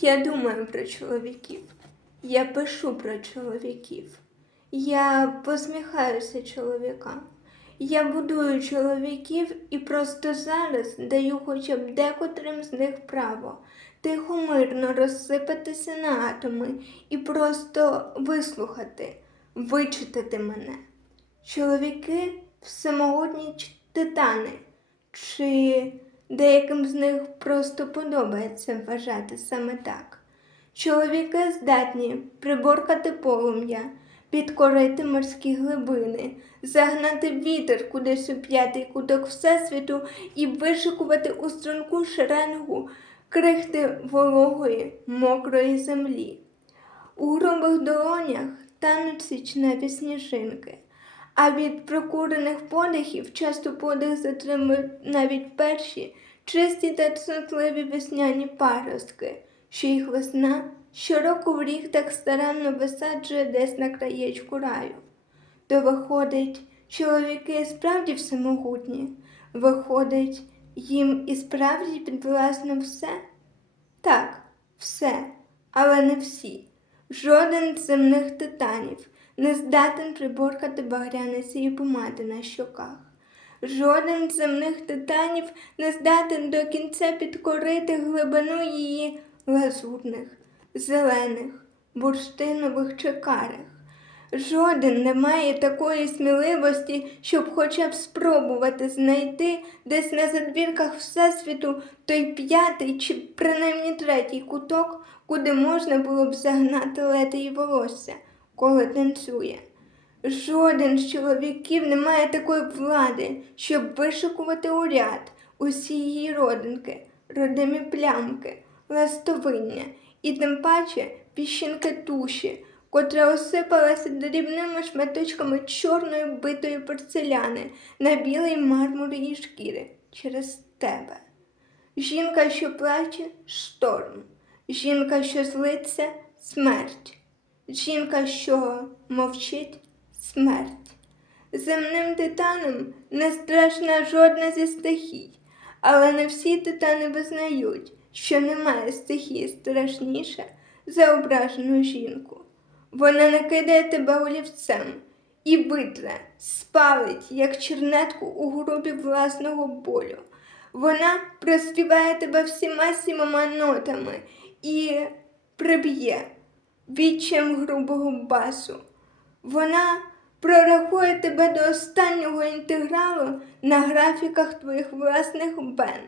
Я думаю про чоловіків. Я пишу про чоловіків. Я посміхаюся чоловікам. Я будую чоловіків і просто зараз даю хоча б декотрим з них право тихо мирно розсипатися на атоми і просто вислухати, вичитати мене. Чоловіки всемогутні титани, чи деяким з них просто подобається вважати саме так. Чоловіки здатні приборкати полум'я, підкорити морські глибини, загнати вітер кудись у п'ятий куток Всесвіту і вишикувати у струнку шеренгу крихти вологої, мокрої землі. У грубих долонях тануть січневі сніжинки, а від прокурених подихів часто подих затримують навіть перші чисті та цнотливі весняні паростки, що їх весна щороку в рік так старанно висаджує десь на краєчку раю. То виходить, чоловіки справді всемогутні, виходить, їм і справді підвласно все? Так, все, але не всі. Жоден з земних титанів не здатен приборкати багряниці і помади на щоках. Жоден з земних титанів не здатен до кінця підкорити глибину її лазурних, зелених, бурштинових чи карих. Жоден не має такої сміливості, щоб хоча б спробувати знайти десь на задвірках Всесвіту той п'ятий чи принаймні третій куток, куди можна було б загнати лети і волосся, коли танцює. Жоден з чоловіків не має такої влади, щоб вишикувати у ряд усі її родинки, родимі плямки, ластовиння і тим паче піщинки туші, котра осипалася дрібними шматочками чорної битої порцеляни на білій мармуровій шкіри через тебе. Жінка, що плаче шторм, жінка, що злиться смерть, жінка, що мовчить смерть. Земним титанам не страшна жодна зі стихій, але не всі титани визнають, що немає стихії страшніше за ображену жінку. Вона накидає тебе олівцем і витре, спалить, як чернетку у грубі власного болю. Вона проспіває тебе всіма сімома нотами і приб'є відчем грубого басу. Вона прорахує тебе до останнього інтегралу на графіках твоїх власних бен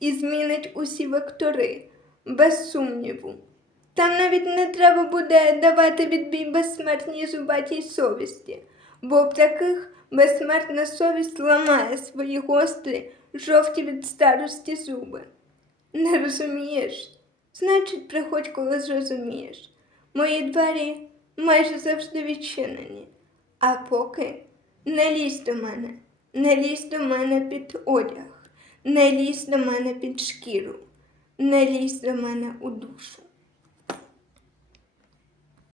і змінить усі вектори, без сумніву. Там навіть не треба буде давати відбій безсмертній зубатій совісті, бо в таких безсмертна совість ламає свої гострі, жовті від старості зуби. Не розумієш? Значить, приходь, коли зрозумієш. Мої двері майже завжди відчинені. А поки не лізь до мене, не лізь до мене під одяг, не лізь до мене під шкіру, не лізь до мене у душу.